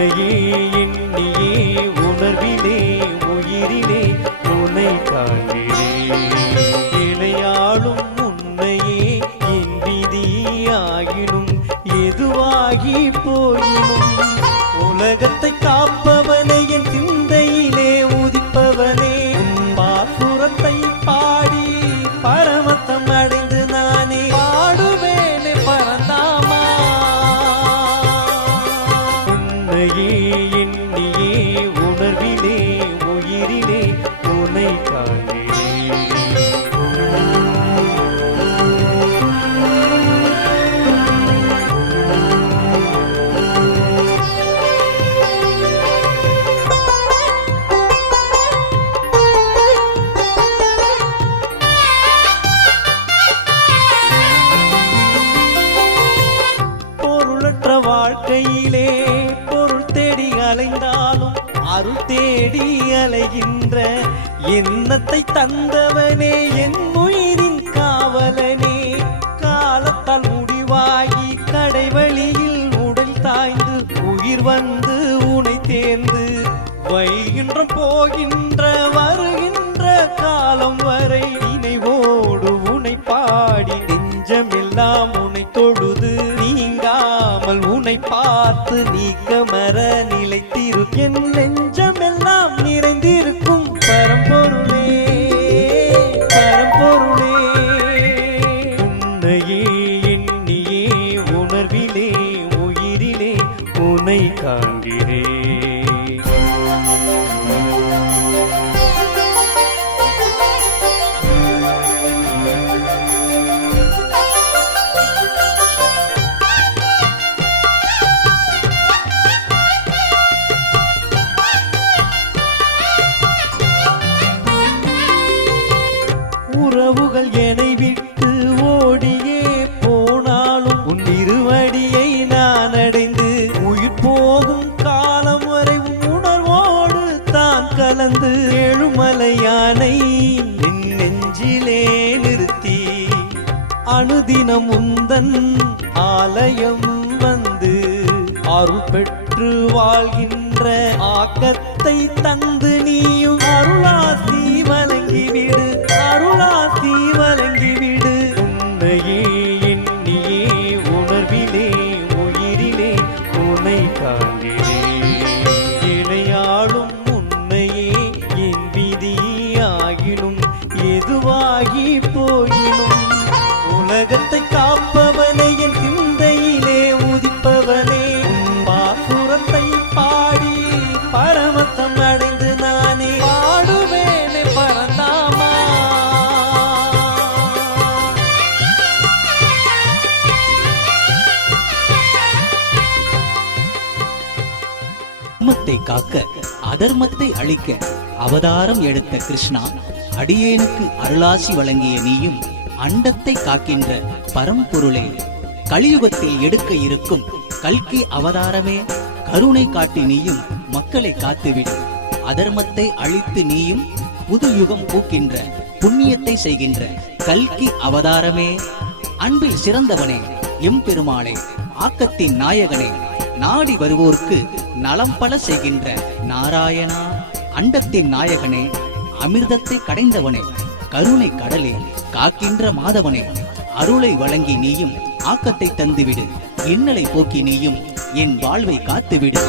உன்னையே எண்ணியே உணர்விலே உயிரிலே உன்னை காண்கிறேன். இணையாளும் உன்னையே என் விதியாகினும் எதுவாகி போயினும் உலகத்தை காப்பவனே என் சிந்தையிலே உதிப்பவனே பாசுரத்தை பாடி பரமத்தம் அடைந்து நானே பாடுவேனே பரந்தாமா. உன்னையே எண்ணியே உணர்விலே உயிரிலே உன்னை காண்கிறேன். வாழ்க்கையிலே பொருள் தேடி அலைந்தாலும் அருள் தேடி அலைகின்ற எண்ணத்தை தந்தவனே என் உயிரின் காவலனே. காலத்தால் முடிவாகி கடைவழியில் உடல் தாய்ந்து உயிர் வந்து உனை தேர்ந்து வைகின்ற போகின்ற வருகின்ற காலம் வரை நினைவோடு உனை பாடி நெஞ்சமெல்லாம் உனை தொழுது நீங்காமல் உனை பார்த்து நீக்கமர நிலைத்திருக்கும் என் நெஞ்சமெல்லாம் நிறைந்திருக்கும் பரம்பொருளே பரம்பொருளே. உன்னையே எண்ணியே உணர்விலே உயிரிலே உன்னை காண்கிறேன். உறவுகள் என்னை விட்டு ஓடியே போனாலும் உன் இருவடியை நான் அடைந்து உயிர் போகும் காலம் வரை உணர்வோடு தான் கலந்து ஏழுமலையானை என் நெஞ்சிலே நிறுத்தி அனுதினம் உந்தன் ஆலயம் வந்து அருள் பெற்று வாழ்கின்ற ஆக்கத்தை தந்து நீயும் அருளாசி வழங்கிவிடு அருளாசி வழங்கிவிடு. உன்னையே எண்ணியே உணர்விலே உயிரிலே உன்னை காண்கிறேன். இணையாளும் உன்னையே என் விதியாகினும் எதுவாகி போயினும் உலகத்தை காப்பவனே என் சிந்தையிலே உதிப்பவனே பாசுரத்தை பாடி பரமத்தம் அடைந்து நானே பாடுவேனே பரந்தாமா. தர்மத்தை காக்க அதர்மத்தை அழிக்க அவதாரம் எடுத்த கிருஷ்ணா, அடியேனுக்கு அருளாசி வழங்கிய நீயும் அண்டத்தை காக்கின்ற பரம்பொருளே. கலியுகத்தில் எடுக்க இருக்கும் கல்கி அவதாரமே, கருணை காட்டி நீயும் மக்களை காத்துவிடு. அதர்மத்தை அழித்து நீயும் புது யுகம் பூக்கின்ற புண்ணியத்தை செய்கின்ற கல்கி அவதாரமே. அன்பில் சிறந்தவனே எம்பெருமாளே, ஆக்கத்தின் நாயகனே, நாடி வருவோர்க்கு நலம் பல செய்கின்ற நாராயணா. அண்டத்தின் நாயகனே, அமிர்தத்தை கடைந்தவனே, கருணை கடலே, காக்கின்ற மாதவனே, அருளை வழங்கி நீயும் ஆக்கத்தை தந்துவிடு. இன்னலை போக்கி நீயும் என் வாழ்வை காத்துவிடு.